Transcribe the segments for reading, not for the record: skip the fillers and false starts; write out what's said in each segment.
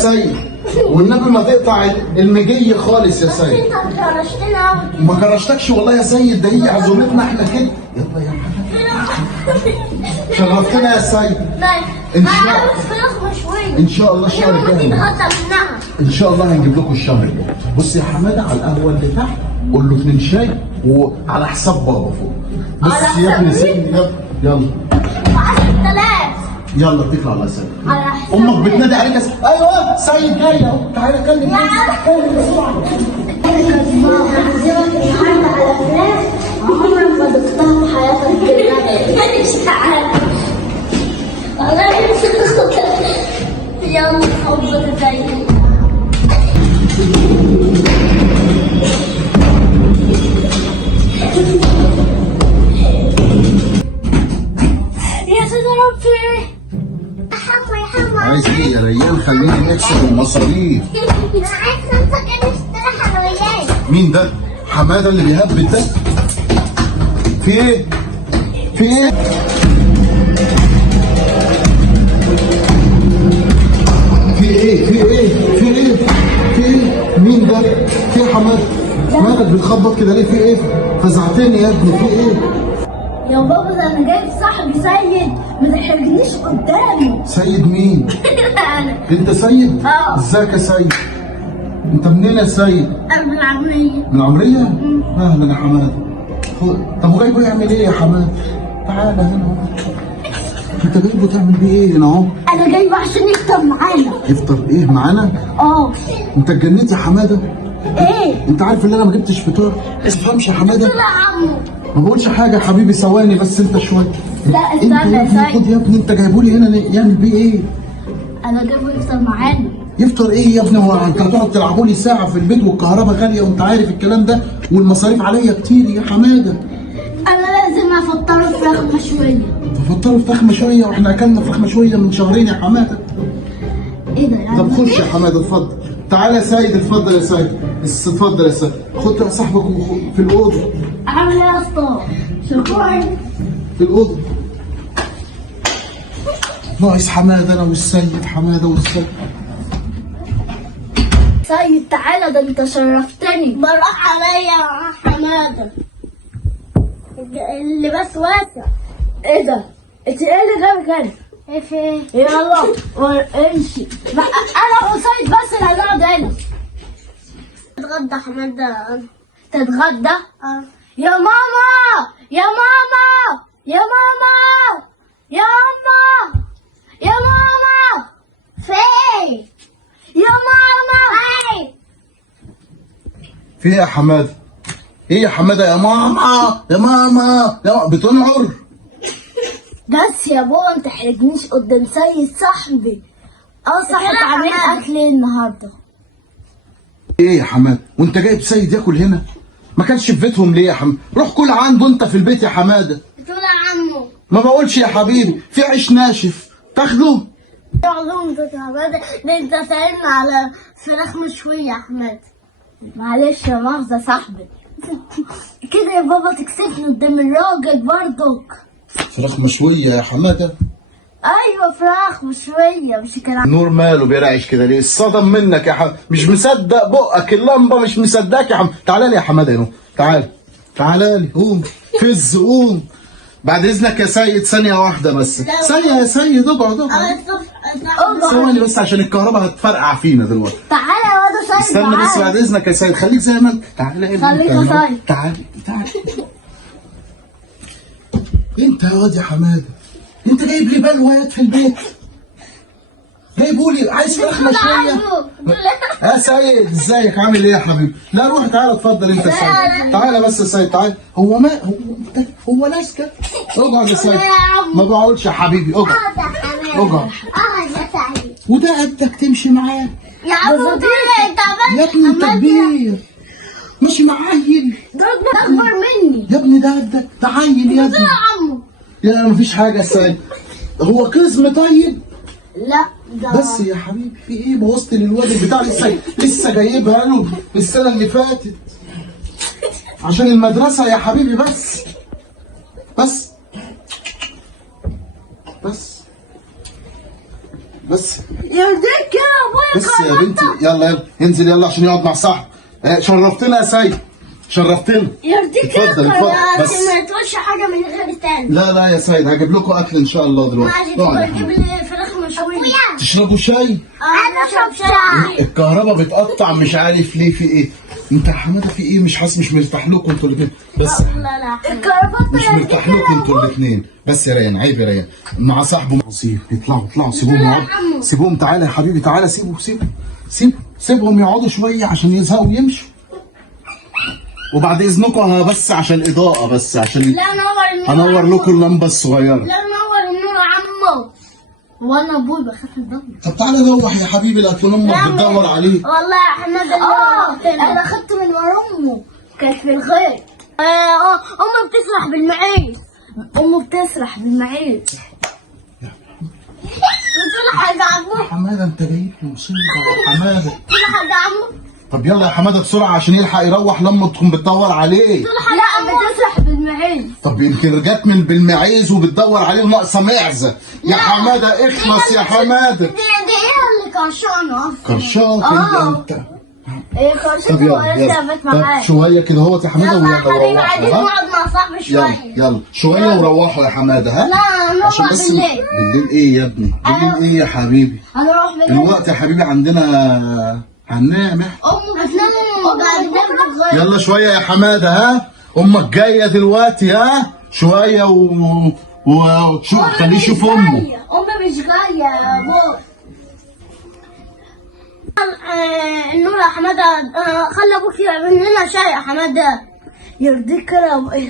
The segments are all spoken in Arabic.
سيد والنبي ما تقطع المجية خالص يا سيد. انت كرشتنا ما كرشتكش والله يا سيد، ده هي عزومتنا احنا كده. يلا يا حبيبي شرفتنا يا سيد. ان شاء ان شاء الله الشهر الجاي ان شاء الله هنجيب لكم الشهر الجاي. بص يا حماده على القهوه اللي تحت قول له 2 شاي وعلى حساب بابا فوق. بص يا ابني سيبني يلا 10,000 يلا اتكل على سيد. امك بتنادي عليك ايوه سيد جاي اهو تعالى كلم عمرك ما دقتها في حياتك كده. مش عارف والله يلا حبك زي يا سيدي ربي. عايز ايه يا ريان؟ خليني نكسب المصاريف. عايز نمسك نشتري حلويات. مين ده؟ حماده اللي بيهبد ده؟ في ايه؟ في ايه؟ في ايه؟ في ايه؟ في ايه؟ في ايه؟ مين ده؟ في ايه حماده؟ مالك بتخبط كده ليه؟ في ايه؟ فزعتني يا ابني، في ايه؟ يا بابا ده انا جايب صاحبي سيد، ما تحرجنيش قدامي. سيد مين؟ انا. انت سيد؟ اه. ازيك يا سيد؟ انت منين يا سيد؟ انا من العمرية. من العمرية؟ اهلا يا حماده. طب وجايبه يعمل ايه يا حماده؟ تعالى هنا. انت جايبه تعمل بيه ايه هنا اهو؟ انا جايبه عشان يفطر معانا. يفطر ايه معانا؟ اه. انت اتجننت يا حماده؟ ايه؟ انت عارف ان انا ما جبتش فطار؟ افهمش يا حماده؟ لا يا عمو. ما بقولش حاجه يا حبيبي، ثواني بس انت شويه. لا استنى انت يا سيد. خد يا ابني، انت جايبه لي هنا يعمل بيه ايه؟ انا جايبه يفطر معانا. يفطر ايه يا ابني؟ هو انت هتقعد تلعبوا لي ساعه في البيت والكهرباء غاليه وانت عارف الكلام ده والمصاريف عليا كتير يا حماده. انا لازم افطره فراخ مشويه. تفطروا فراخ مشويه واحنا اكلنا فراخ مشويه من شهرين يا حماده. ايه ده يعني؟ طب خش يا حماده اتفضل. تعالى يا سيد، اتفضل يا سيد. اتفضل يا سيد، خد صاحبك في الاوضه. عامل ايه يا اسطى؟ شكرا. في الاوضه. ناقص حماده انا والسيد، حماده والسيد. سيد تعالى، ده انت شرفتني. براح عليا يا حماده. اللباس واسع. ايه ده؟ انت ايه اللي جابك هنا؟ ايه في ايه؟ يلا امشي. انا وسيد بس اللي هنقعد هنا. تتغدى حماده. تتغدى؟ اه. يا ماما يا ماما يا ماما يا ماما يا ماما فين؟ يا ماما ايه؟ في ايه يا حماده؟ ايه يا حماده؟ يا ماما يا ماما يا ماما بتنعر. بس يا بابا ما تحرجنيش قدام سيد صاحبي. صاحبي عامل اكل ايه النهارده؟ ايه يا حماده؟ وانت جايب سيد ياكل هنا؟ ما كانش في بيتهم ليه يا حماده؟ روح كل عنده انت في البيت يا حماده. بتقول يا عمو. ما بقولش يا حبيبي، في عيش ناشف تاخده. يا عمو ده انت سألنا على فراخ مشوية يا احمد. معلش يا مؤاخذة صاحبي. كده يا بابا تكسفني قدام الراجل برضك. فراخ مشويه يا حماده؟ ايوه فراخ مشوية. مش كان نور ماله بيرعش كده ليه؟ الصدم منك يا حماده، مش مصدق بقك، اللمبه مش مصدقك يا حماده. تعالى لي يا حماده هنا، تعالى لي، قوم فز قوم. بعد اذنك يا سيد ثانيه واحده بس. ثانيه يا سيد، اقعد ثواني بس عشان الكهرباء هتفرقع فينا دلوقتي. تعالى يا واد سيد. استنى بس بعد اذنك يا سيد، خليك زي ما انت. تعالى يا ابني. خليك يا سيد. تعالى. انت يا واد يا حماده، انت جايب لي بلويات في البيت؟ جايبولي عايز فراخ مشويه؟ يا سيد ازيك عامل ايه يا حبيبي؟ لا روح تعالى اتفضل انت يا سيد. تعالى بس يا سيد تعالى. هو ناسك؟ اقعد يا سيد. ما بقعدش يا حبيبي، اقعد. اقعد يا سيد. وده قدك تمشي معاه؟ يا عمو انت يا ابني انت كبير مش معين. ده اكبر مني يا ابني ده قدك، ده عيل يا ابني. يا عمو. يا مفيش حاجه يا سيد. هو قزم طيب؟ لا ده بس يا حبيبي في ايه؟ بوظت للواد البتاع لسه جايبها له السنه اللي فاتت عشان المدرسه يا حبيبي. بس يرضيك يا ابويا. بس يا بنتي يلا يلا انزل يلا عشان يقعد مع صاحبه. شرفتنا يا سيد، شرفتنا. يرضيك اتفضل يا اتفضل أخويا، بس. ما تقولش حاجة من غير تاني. لا لا يا سيد هجيب لكم اكل ان شاء الله دلوقتي. ماشي، اقعد يا تجيب حبيبي. لي فراخ مشوية. تشربوا شاي؟ أنا أشرب شاي. الكهرباء بتقطع مش عارف ليه، في ايه؟ انت يا حماده في ايه؟ مش حاسس، مش مرتاح لكم انتوا الاثنين بس. لا لا الكهرباء مش مرتاح لكم انتوا الاثنين بس يا ريان، عيب يا ريان مع صاحبه مصير. اطلعوا سيبوهم يقعدوا، سيبوهم. تعالى يا حبيبي تعالى، سيبهم يقعدوا شويه عشان يزهقوا ويمشوا. وبعد اذنكم انا بس عشان اضاءه، بس عشان لا نور النور. انور لكم اللمبه الصغيره. لا نور النور يا عمو. وانا ابوي بخاف الضلمه. طب تعالى روح يا حبيبي، لا تكون امك بتدور عليك. والله يا حماد انا خدت من ورا امه، كانت في الخير. امي بتسرح بالمعيز. بتقول حاجه يا عمو. حماده انت جايب لي مصيبه يا حماده. بتقول حاجه يا عمو. طب يلا يا حماده بسرعه عشان يلحق يروح لما تكون بتدور عليه. بتقول حاجه. لا بتسرح بالمعيز. طب يمكن رجعت من بالمعيز وبتدور عليه وناقصه معزه. يا حماده اخلص يا حماده. دي ايه اللي كرشانه؟ كرشاك انت. ايه طب كرشانه يلا ولا ثابت طب معايا؟ شويه كده اهوت يا حماده يلا يا ويلا حبيبي وروحوا. عايزين ها نقعد مع صاحبي شويه. يلا شويه وروحوا يا حماده. ها لا عشان نروح بس بالليل. بالليل ايه يا ابني؟ بالليل ايه يا حبيبي؟ هنروح بالليل. الوقت يا حبيبي عندنا هننام. امه بتنام وبعد بكره صغير. يلا شويه يا حماده. ها امك جايه دلوقتي. ها شويه وشوف خليه يشوف امه. امي مش جايه يا بابا. النور يا حماده، خلي ابوك يعمل لنا شاي يا حماده. يرضيك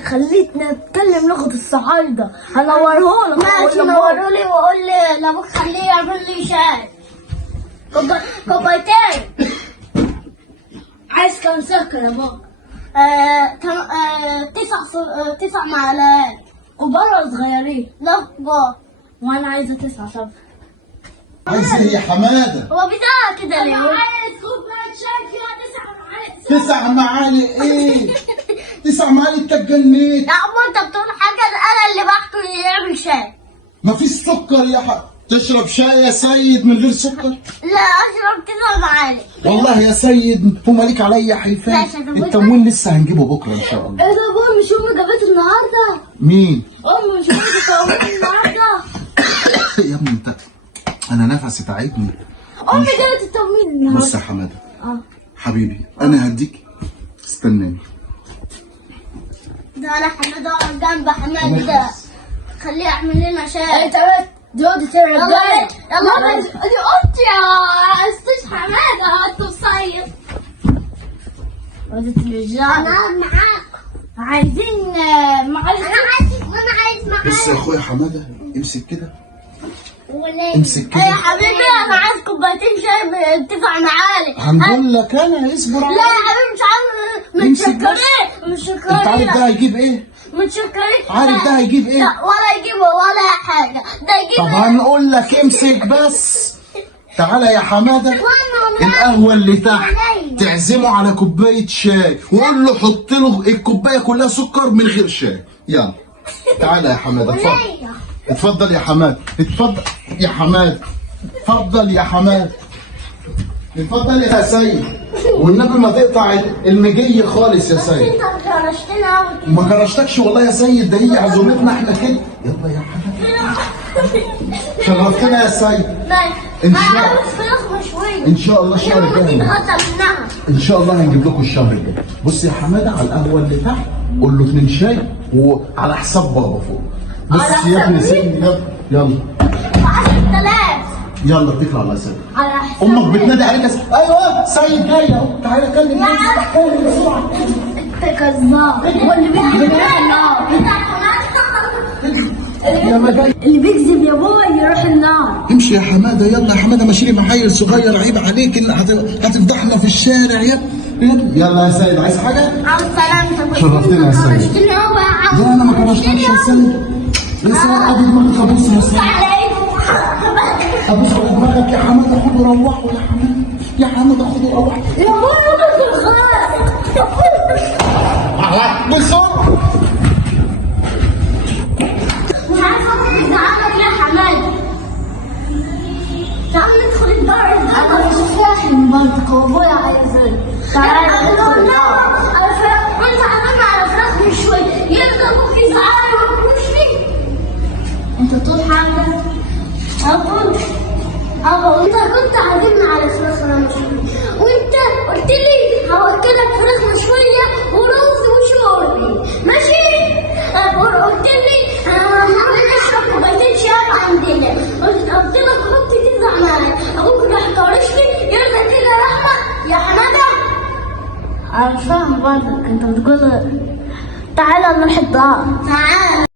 خليك نتكلم لغه الصعايده. هنوره له. ماشي نوره لي وقول لي لابوك خليه يعمل لي شاي. كوبايتين. عايز كام سكر يا بابا؟ 9 معلقات وبره صغيرين. لا بابا وانا عايزه 9 سكر. عايز ايه يا حماده؟ هو بتاع كده ليه؟ عايز كوبايه شاي فيها 9 معالق. 9 معالق ايه؟ 9 معالق انت اتجنيت. يا عمو انت بتقول حاجه، انا اللي بحكي اللي يعمل شاي. مفيش سكر يا تشرب شاي يا سيد من غير سكر؟ لا اشرب 9 معالق. والله يا سيد هو مالك عليا حيفان. ماشي، هتقول التموين لسه هنجيبه بكره ان شاء الله. ايه ده بابا؟ مش امي جابت النهارده؟ مين؟ امي مش امي جابت النهارده؟ يا ابني انت انا نفسي تعبني. امي جابت التموين النهارده. بص يا حماده حبيبي انا هديك، استناني. ده انا حماده اقعد جنب حماده ده، خليه يعمل لنا شاي. انت دودي ترى يلا دي اوضتي يا استاذ حماده. انت صاير ودي الرجال. انا معاك. عايزين معلش. انا عايز معاك. بص يا اخويا حماده امسك كده. وليه؟ امسك كده. يا حبيبي انا عايز كوبايتين شاي ب9 معالق. هنقول لك انا اصبر. لا يا حبيبي مش عارف. متشكرين متشكرين. انت عارف ده هيجيب ايه؟ متشكرين. عارف ده هيجيب ايه؟ لا ولا يجيبه ولا حاجه. ده يجيب. طب هنقول لك امسك بس. تعالى يا حماده القهوه اللي تحت تعزمه على كوبايه شاي وقول له حط له الكوبايه كلها سكر من غير شاي. يلا تعالى يا حماده اتفضل. اتفضل يا حماد، اتفضل يا حماد، اتفضل يا حماد، اتفضل يا سيد. والنبي ما تقطع المجي خالص يا سيد. انت كرشتنا. ما كرشتكش والله يا سيد، ده هي عزومتنا احنا كده. يلا يا حماد شرفتنا يا سيد. ان شاء الله فراخ مشويه. ان شاء الله الشهر الجاي منها. ان شاء الله هنجيب لكم الشهر الجاي. بص يا حماده على القهوه اللي تحت قول له 2 شاي وعلى حساب بابا فوق. بس يا ابني سيبني. يلا 10,000. يلا اتكل على سيد. على حساب امك بتنادي عليك. ايوه سيد جاي اهو. تعالى كلم بسرعه. انت كذاب. واللي بيكذب يروح النار. يا ما جاي. اللي بيكذب يا بابا يروح النار. امشي يا حماده. يلا يا حماده ماشي لي محايل صغير، عيب عليك اللي هتفضحنا في الشارع يا. يلا يا سيد عايز حاجه؟ عاوز سلامتك. شرفتنا يا سيد. كرشتني يابا يا عم. لا انا ما كرشتكش يا سيد. يا سيد ابو دماغك ابوس يا سيد. ابوس على دماغك يا حماده. خدوا روحوا يا حماده. يا حماده خدوا روحوا. يا بابا خلاص. بسرعه. مش عارفه ازعلك يا حماد. تعال ندخل الدار. انا مش فاهم برضه هو ابويا عايز تعالى انا فاهم وانت عملنا على فراخ من شويه يرضى ابوك يزعل ويكرشني انت طول حاجه اقول انت كنت عازمنا على فراخ مشويه وانت قلت لي هاكلك فراخ مشويه ورز وشوربه ماشي قلت لي هنعمل نشرب كوبايتين شاي عندنا قلت لك خد تزعل معايا ابوك راح كرشني يرضى كده رحمه يا حماده انا فاهم برضك انت بتقول تعالى نروح الدار تعالى